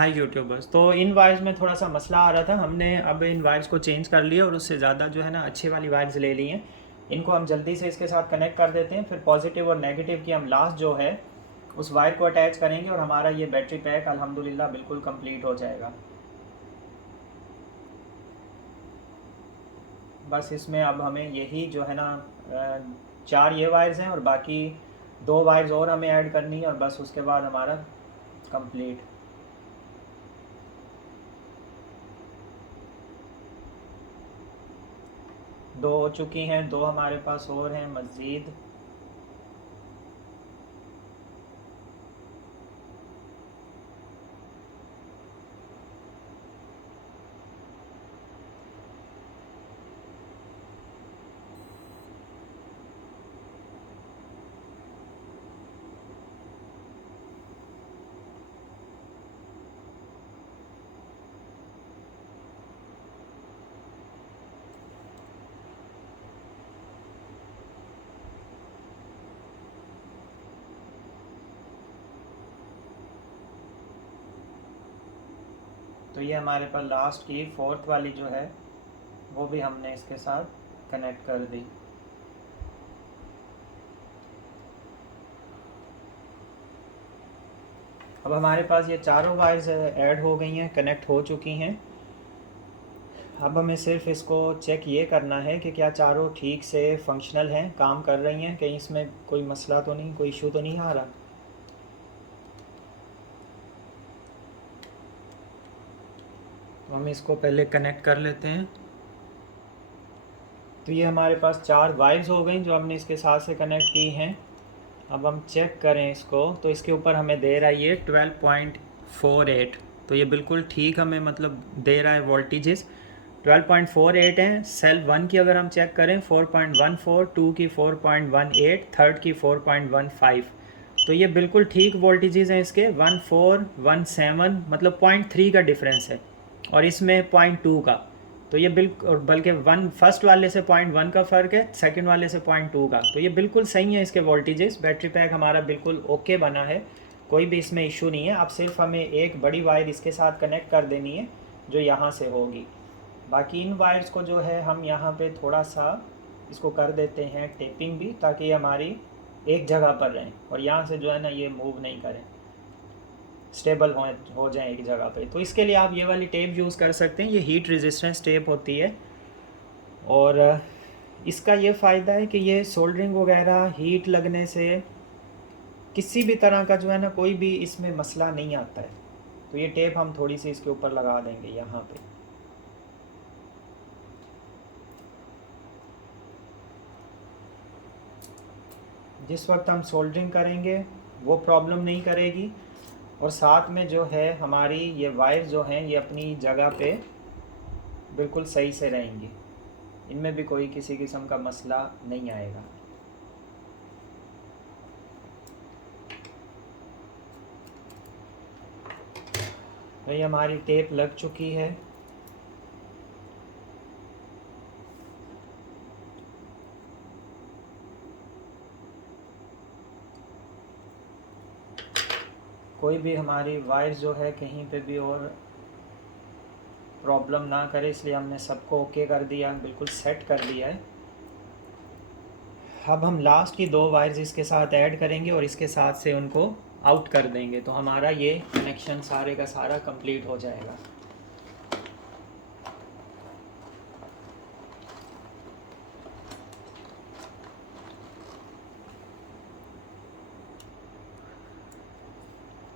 हाय YouTubers. तो इन wires में थोड़ा सा मसला आ रहा था, हमने अब इन वायर्स को चेंज कर लिया और उससे ज़्यादा जो है ना अच्छी वाली वायर्स ले ली हैं। इनको हम जल्दी से इसके साथ कनेक्ट कर देते हैं, फिर पॉजिटिव और नेगेटिव की हम लास्ट जो है उस वायर को अटैच करेंगे और हमारा ये बैटरी पैक अल्हम्दुलिल्लाह बिल्कुल कंप्लीट हो जाएगा। बस इसमें अब हमें यही जो है ना चार ये वायर्स हैं और बाकी दो वायर्स और हमें ऐड करनी है और बस उसके बाद हमारा कंप्लीट। दो हो चुकी हैं, दो हमारे पास और हैं मज़ीद। तो ये हमारे पास लास्ट की फोर्थ वाली जो है वो भी हमने इसके साथ कनेक्ट कर दी। अब हमारे पास ये चारों वायर्स ऐड हो गई हैं, कनेक्ट हो चुकी हैं। अब हमें सिर्फ इसको चेक ये करना है कि क्या चारों ठीक से फंक्शनल हैं, काम कर रही हैं, कहीं इसमें कोई मसला तो नहीं, कोई इशू तो नहीं आ रहा। तो हम इसको पहले कनेक्ट कर लेते हैं। तो ये हमारे पास चार वायर्स हो गई जो हमने इसके साथ से कनेक्ट की हैं। अब हम चेक करें इसको, तो इसके ऊपर हमें दे रहा है ये 12.48। तो ये बिल्कुल ठीक हमें मतलब दे रहा है वोल्टेजेस 12.48 हैं। सेल 1 की अगर हम चेक करें 4.14, 2 की 4.18, थर्ड की 4.15। तो ये बिल्कुल ठीक वोल्टेजेस हैं इसके। 1417 मतलब 0.3 का डिफरेंस है और इसमें 0.2 का। तो ये बिल्कुल, बल्कि वन फर्स्ट वाले से 0.1 का फ़र्क है, सेकंड वाले से 0.2 का। तो ये बिल्कुल सही है इसके वोल्टेजेस। बैटरी पैक हमारा बिल्कुल ओके बना है, कोई भी इसमें इशू नहीं है। अब सिर्फ हमें एक बड़ी वायर इसके साथ कनेक्ट कर देनी है जो यहाँ से होगी। बाकी इन वायर्स को जो है हम यहाँ पे थोड़ा सा इसको कर देते हैं टेपिंग भी, ताकि ये हमारी एक जगह पर रहें और यहाँ से जो है ना ये मूव नहीं करें, स्टेबल हो जाए एक जगह पे। तो इसके लिए आप ये वाली टेप यूज़ कर सकते हैं, ये हीट रेजिस्टेंस टेप होती है। और इसका ये फ़ायदा है कि ये सोल्डरिंग वगैरह हीट लगने से किसी भी तरह का जो है ना कोई भी इसमें मसला नहीं आता है। तो ये टेप हम थोड़ी सी इसके ऊपर लगा देंगे यहाँ पे। जिस वक्त हम सोल्डरिंग करेंगे वो प्रॉब्लम नहीं करेगी और साथ में जो है हमारी ये वायर जो हैं ये अपनी जगह पे बिल्कुल सही से रहेंगी, इनमें भी कोई किसी किस्म का मसला नहीं आएगा। तो ये हमारी टेप लग चुकी है। कोई भी हमारी वायर जो है कहीं पे भी और प्रॉब्लम ना करे, इसलिए हमने सबको ओके कर दिया, बिल्कुल सेट कर दिया है। अब हम लास्ट की दो वायर्स इसके साथ ऐड करेंगे और इसके साथ से उनको आउट कर देंगे, तो हमारा ये कनेक्शन सारे का सारा कंप्लीट हो जाएगा।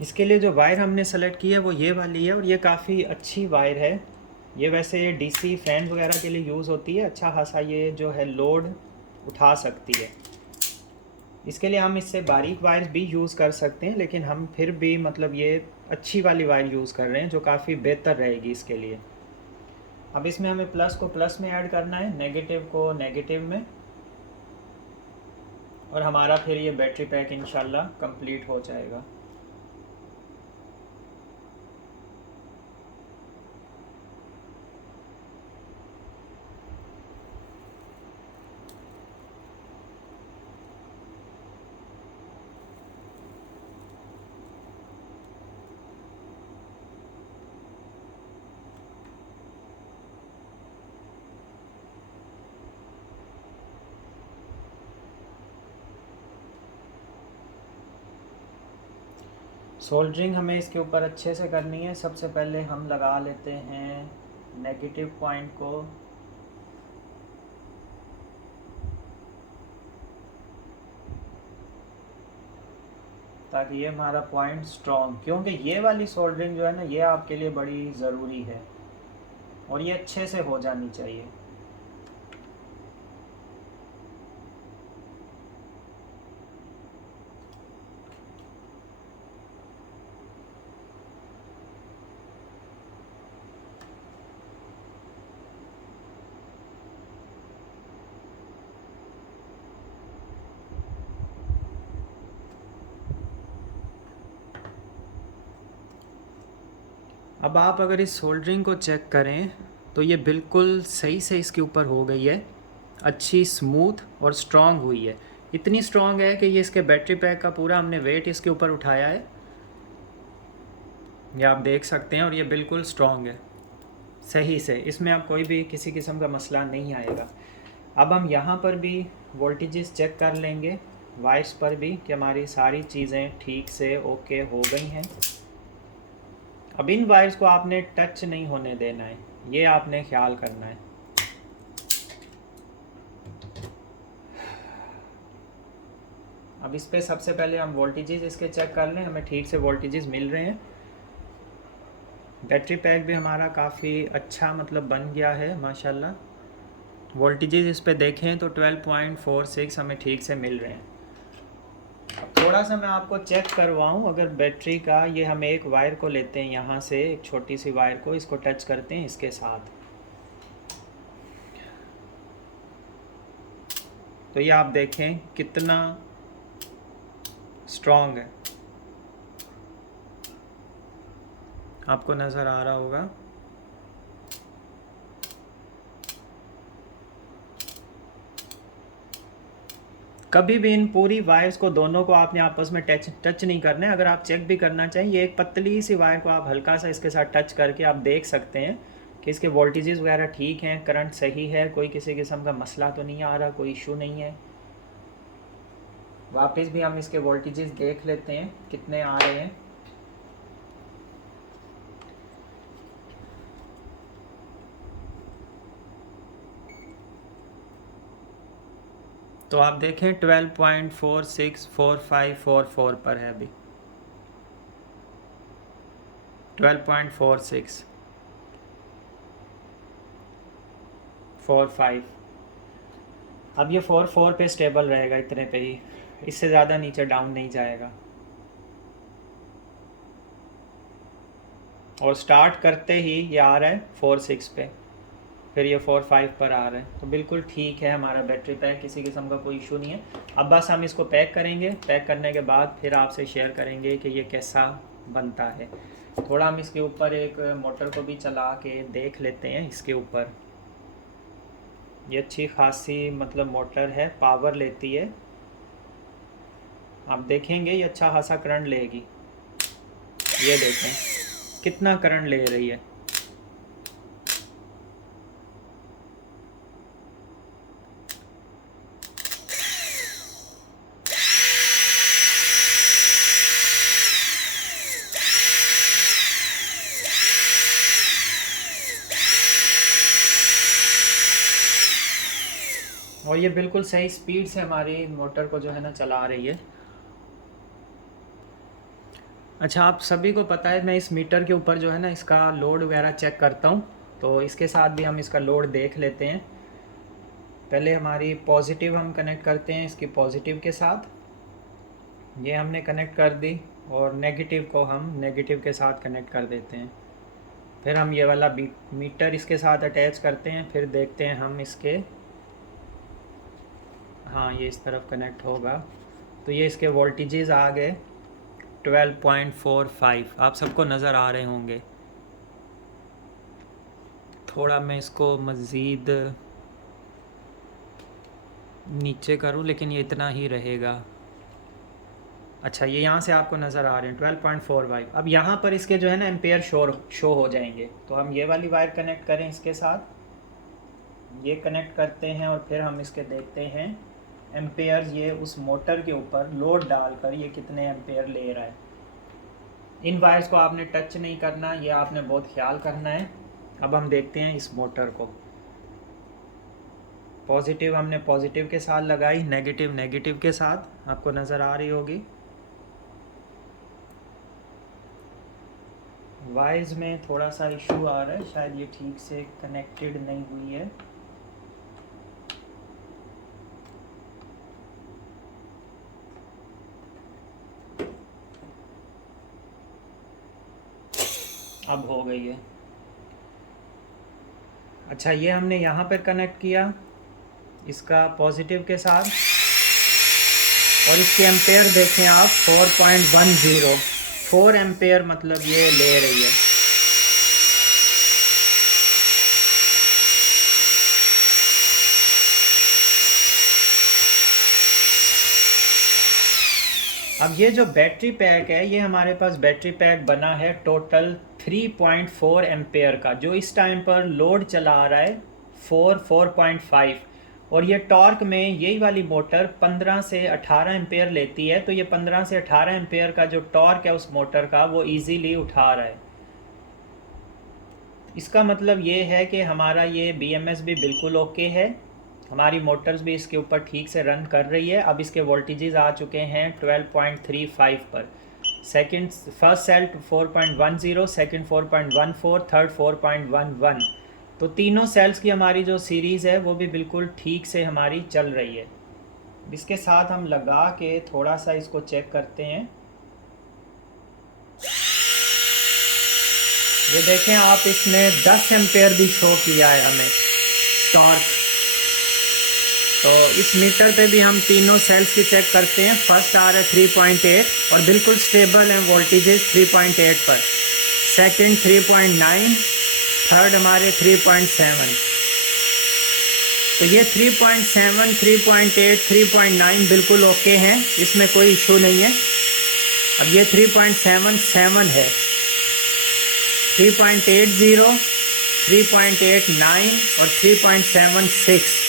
इसके लिए जो वायर हमने सेलेक्ट की है वो ये वाली है और ये काफ़ी अच्छी वायर है। ये वैसे ये डीसी फैन वगैरह के लिए यूज़ होती है, अच्छा खासा ये जो है लोड उठा सकती है। इसके लिए हम इससे बारीक वायर भी यूज़ कर सकते हैं, लेकिन हम फिर भी मतलब ये अच्छी वाली वायर यूज़ कर रहे हैं जो काफ़ी बेहतर रहेगी इसके लिए। अब इसमें हमें प्लस को प्लस में ऐड करना है, नेगेटिव को नेगेटिव में, और हमारा फिर ये बैटरी पैक इंशाल्लाह कंप्लीट हो जाएगा। सोल्डरिंग हमें इसके ऊपर अच्छे से करनी है। सबसे पहले हम लगा लेते हैं नेगेटिव पॉइंट को, ताकि ये हमारा पॉइंट स्ट्रॉन्ग, क्योंकि ये वाली सोल्डरिंग जो है ना ये आपके लिए बड़ी ज़रूरी है और ये अच्छे से हो जानी चाहिए। अब आप अगर इस सोल्डरिंग को चेक करें तो ये बिल्कुल सही से इसके ऊपर हो गई है, अच्छी स्मूथ और स्ट्रॉन्ग हुई है। इतनी स्ट्रॉन्ग है कि ये इसके बैटरी पैक का पूरा हमने वेट इसके ऊपर उठाया है, ये आप देख सकते हैं, और ये बिल्कुल स्ट्रॉन्ग है सही से। इसमें अब कोई भी किसी किस्म का मसला नहीं आएगा। अब हम यहाँ पर भी वोल्टेजेस चेक कर लेंगे, वायर्स पर भी, कि हमारी सारी चीज़ें ठीक से ओके हो गई हैं। अब इन वायर्स को आपने टच नहीं होने देना है, ये आपने ख्याल करना है। अब इस पे सबसे पहले हम वोल्टेजेस इसके चेक कर लें, हमें ठीक से वोल्टेजेस मिल रहे हैं। बैटरी पैक भी हमारा काफ़ी अच्छा मतलब बन गया है माशाल्लाह। वोल्टेजेस इस पे देखें तो 12.46 हमें ठीक से मिल रहे हैं। अब थोड़ा सा मैं आपको चेक करवाऊँ अगर बैटरी का, ये हम एक वायर को लेते हैं यहाँ से, एक छोटी सी वायर को, इसको टच करते हैं इसके साथ, तो ये आप देखें कितना स्ट्रॉन्ग है, आपको नज़र आ रहा होगा। कभी भी इन पूरी वायर्स को, दोनों को आपने आपस में टच नहीं करना है। अगर आप चेक भी करना चाहिए, ये एक पतली सी वायर को आप हल्का सा इसके साथ टच करके आप देख सकते हैं कि इसके वोल्टेजेस वगैरह ठीक हैं, करंट सही है, कोई किसी किस्म का मसला तो नहीं आ रहा, कोई इशू नहीं है। वापस भी हम इसके वोल्टेजेस देख लेते हैं कितने आ रहे हैं। तो आप देखें 12.464544 पर है अभी, 12.4645। अब ये 44 पे स्टेबल रहेगा, इतने पे ही, इससे ज़्यादा नीचे डाउन नहीं जाएगा। और स्टार्ट करते ही ये आ रहा है 46 पे, फिर ये 45 पर आ रहा है, तो बिल्कुल ठीक है हमारा बैटरी पैक, किसी किस्म का कोई इशू नहीं है। अब बस हम इसको पैक करेंगे, पैक करने के बाद फिर आपसे शेयर करेंगे कि ये कैसा बनता है। थोड़ा हम इसके ऊपर एक मोटर को भी चला के देख लेते हैं इसके ऊपर। ये अच्छी खासी मतलब मोटर है, पावर लेती है, आप देखेंगे ये अच्छा खासा करंट लेगी। ये देखें कितना करंट ले रही है। और ये बिल्कुल सही स्पीड से हमारी मोटर को जो है ना चला रही है। अच्छा, आप सभी को पता है मैं इस मीटर के ऊपर जो है ना इसका लोड वगैरह चेक करता हूँ, तो इसके साथ भी हम इसका लोड देख लेते हैं। पहले हमारी पॉजिटिव हम कनेक्ट करते हैं इसकी पॉजिटिव के साथ, ये हमने कनेक्ट कर दी, और नेगेटिव को हम नेगेटिव के साथ कनेक्ट कर देते हैं। फिर हम ये वाला मीटर इसके साथ अटैच करते हैं, फिर देखते हैं हम इसके, हाँ ये इस तरफ कनेक्ट होगा, तो ये इसके वोल्टेजेस आ गए 12.45, आप सबको नज़र आ रहे होंगे। थोड़ा मैं इसको मज़ीद नीचे करूं, लेकिन ये इतना ही रहेगा। अच्छा, ये यहाँ से आपको नज़र आ रहे हैं 12.45। अब यहाँ पर इसके जो है ना एम्पेयर शो हो जाएंगे, तो हम ये वाली वायर कनेक्ट करें इसके साथ, ये कनेक्ट करते हैं, और फिर हम इसके देखते हैं एम्पेयर, ये उस मोटर के ऊपर लोड डालकर ये कितने एम्पेयर ले रहा है। इन वायर्स को आपने टच नहीं करना, ये आपने बहुत ख्याल करना है। अब हम देखते हैं इस मोटर को। पॉजिटिव हमने पॉजिटिव के साथ लगाई, नेगेटिव नेगेटिव के साथ, आपको नज़र आ रही होगी। वायर्स में थोड़ा सा इशू आ रहा है, शायद ये ठीक से कनेक्टेड नहीं हुई है। अब हो गई है। अच्छा, ये हमने यहाँ पर कनेक्ट किया इसका पॉजिटिव के साथ, और इसके एम्पेयर देखें आप 4.10, 4 एम्पेयर मतलब ये ले रही है। अब ये जो बैटरी पैक है, ये हमारे पास बैटरी पैक बना है टोटल 3.4 एम्पेयर का, जो इस टाइम पर लोड चला आ रहा है 4.5, और ये टॉर्क में यही वाली मोटर 15 से 18 एम्पेयर लेती है। तो ये 15 से 18 एम्पेयर का जो टॉर्क है उस मोटर का, वो इजीली उठा रहा है। इसका मतलब ये है कि हमारा ये BMS भी बिल्कुल ओके है, हमारी मोटर्स भी इसके ऊपर ठीक से रन कर रही है। अब इसके वोल्टेजेस आ चुके हैं 12.35 पर। Second first cell 4.10, second 4.14, third 4.11। तो तीनों सेल्स की हमारी जो सीरीज़ है वो भी बिल्कुल ठीक से हमारी चल रही है। इसके साथ हम लगा के थोड़ा सा इसको चेक करते हैं। ये देखें आप, इसने 10 एम्पेयर भी शो किया है हमें टॉर्क। तो इस मीटर पे भी हम तीनों सेल्स की चेक करते हैं। फर्स्ट आ रहा है 3.8 और बिल्कुल स्टेबल है वोल्टेजेस 3.8 पर। सेकंड 3.9, थर्ड हमारे 3.7। तो ये 3.7, 3.8, 3.9 बिल्कुल ओके हैं, इसमें कोई इशू नहीं है। अब ये 3.77 है, 3.80, 3.89 और 3.76,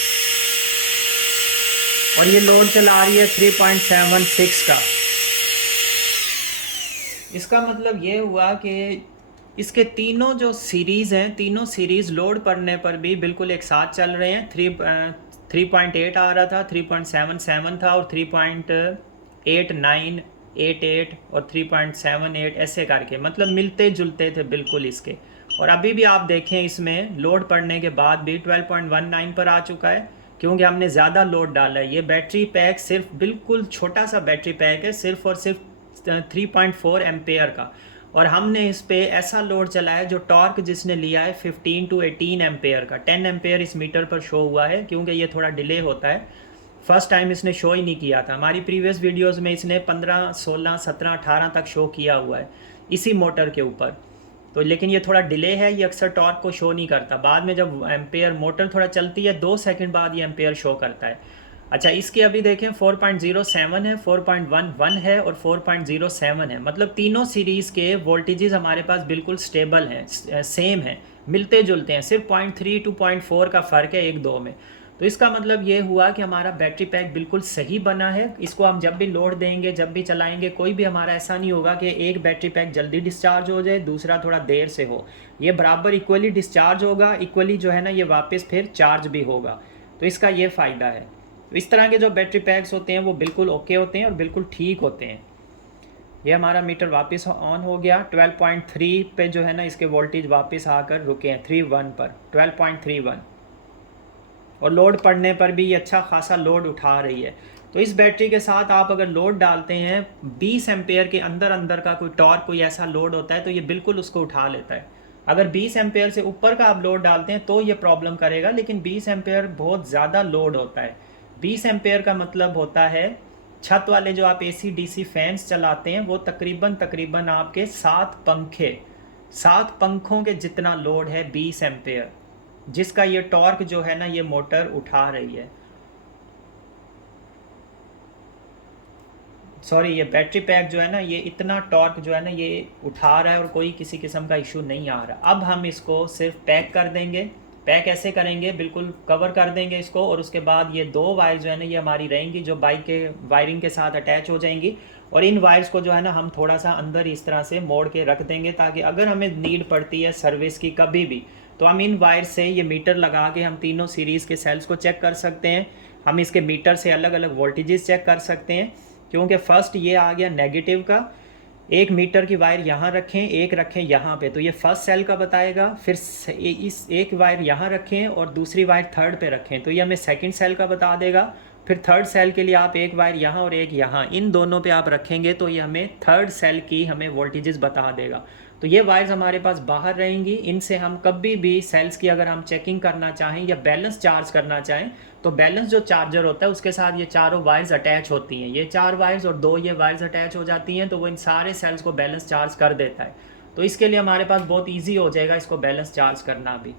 और ये लोड चला रही है 3.76 का। इसका मतलब ये हुआ कि इसके तीनों जो सीरीज़ हैं, तीनों सीरीज़ लोड पड़ने पर भी बिल्कुल एक साथ चल रहे हैं। 3.8 आ रहा था, 3.77 था, और 3.89, 88 और 3.78 ऐसे करके, मतलब मिलते जुलते थे बिल्कुल इसके। और अभी भी आप देखें, इसमें लोड पड़ने के बाद भी 12.19 पर आ चुका है, क्योंकि हमने ज़्यादा लोड डाला है। ये बैटरी पैक सिर्फ बिल्कुल छोटा सा बैटरी पैक है, सिर्फ और सिर्फ 3.4 एम्पेयर का, और हमने इस पे ऐसा लोड चलाया जो टॉर्क जिसने लिया है 15 to 18 एम्पेयर का। 10 एम्पेयर इस मीटर पर शो हुआ है, क्योंकि ये थोड़ा डिले होता है। फर्स्ट टाइम इसने शो ही नहीं किया था, हमारी प्रीवियस वीडियोस में इसने 15, 16, 17, 18 तक शो किया हुआ है इसी मोटर के ऊपर। तो लेकिन ये थोड़ा डिले है, ये अक्सर टॉर्क को शो नहीं करता। बाद में जब एम्पेयर मोटर थोड़ा चलती है 2 सेकंड बाद ये एम्पेयर शो करता है। अच्छा, इसके अभी देखें 4.07 है, 4.11 है और 4.07 है, मतलब तीनों सीरीज़ के वोल्टेजेस हमारे पास बिल्कुल स्टेबल हैं, सेम हैं, मिलते जुलते हैं। सिर्फ 0.3 to 0.4 का फ़र्क है एक दो में। तो इसका मतलब ये हुआ कि हमारा बैटरी पैक बिल्कुल सही बना है। इसको हम जब भी लोड देंगे, जब भी चलाएंगे, कोई भी हमारा ऐसा नहीं होगा कि एक बैटरी पैक जल्दी डिस्चार्ज हो जाए, दूसरा थोड़ा देर से हो। ये बराबर इक्वली डिस्चार्ज होगा, इक्वली जो है ना ये वापस फिर चार्ज भी होगा। तो इसका ये फ़ायदा है। तो इस तरह के जो बैटरी पैक्स होते हैं वो बिल्कुल ओके होते हैं और बिल्कुल ठीक होते हैं। ये हमारा मीटर वापस ऑन हो गया। 12.3 पे जो है ना इसके वोल्टेज वापस आकर रुके हैं 3.1 पर, 12.31, और लोड पड़ने पर भी ये अच्छा खासा लोड उठा रही है। तो इस बैटरी के साथ आप अगर लोड डालते हैं 20 एम्पेयर के अंदर अंदर का कोई टॉर्क, कोई ऐसा लोड होता है तो ये बिल्कुल उसको उठा लेता है। अगर 20 एम्पेयर से ऊपर का आप लोड डालते हैं तो ये प्रॉब्लम करेगा, लेकिन 20 एम्पेयर बहुत ज़्यादा लोड होता है। 20 एम्पेयर का मतलब होता है छत वाले जो आप AC DC फैंस चलाते हैं वो तकरीबन आपके 7 पंखों के जितना लोड है 20 एम्पेयर, जिसका ये टॉर्क जो है ना ये मोटर उठा रही है। सॉरी, ये बैटरी पैक जो है ना ये इतना टॉर्क जो है ना ये उठा रहा है और कोई किसी किस्म का इशू नहीं आ रहा। अब हम इसको सिर्फ पैक कर देंगे। पैक ऐसे करेंगे, बिल्कुल कवर कर देंगे इसको, और उसके बाद ये 2 वायर जो है ना ये हमारी रहेंगी, जो बाइक के वायरिंग के साथ अटैच हो जाएंगी, और इन वायर्स को जो है ना हम थोड़ा सा अंदर इस तरह से मोड़ के रख देंगे, ताकि अगर हमें नीड पड़ती है सर्विस की कभी भी, तो हम इन वायर से ये मीटर लगा के हम तीनों सीरीज़ के सेल्स को चेक कर सकते हैं। हम इसके मीटर से अलग अलग वोल्टेजेस चेक कर सकते हैं, क्योंकि फर्स्ट ये आ गया नेगेटिव का, एक मीटर की वायर यहाँ रखें, एक रखें यहाँ पे, तो ये फर्स्ट सेल का बताएगा। फिर इस एक वायर यहाँ रखें और दूसरी वायर थर्ड पे रखें, तो ये हमें सेकंड सेल का बता देगा। फिर थर्ड सेल के लिए आप एक वायर यहाँ और एक यहाँ, इन दोनों पे आप रखेंगे तो ये हमें थर्ड सेल की हमें वोल्टेजेस बता देगा। तो ये वायर्स हमारे पास बाहर रहेंगी, इनसे हम कभी भी सेल्स की अगर हम चेकिंग करना चाहें या बैलेंस चार्ज करना चाहें, तो बैलेंस जो चार्जर होता है उसके साथ ये चारों वायर्स अटैच होती हैं, ये 4 वायर्स और 2 ये वायर्स अटैच हो जाती हैं, तो वो इन सारे सेल्स को बैलेंस चार्ज कर देता है। तो इसके लिए हमारे पास बहुत ईजी हो जाएगा इसको बैलेंस चार्ज करना भी।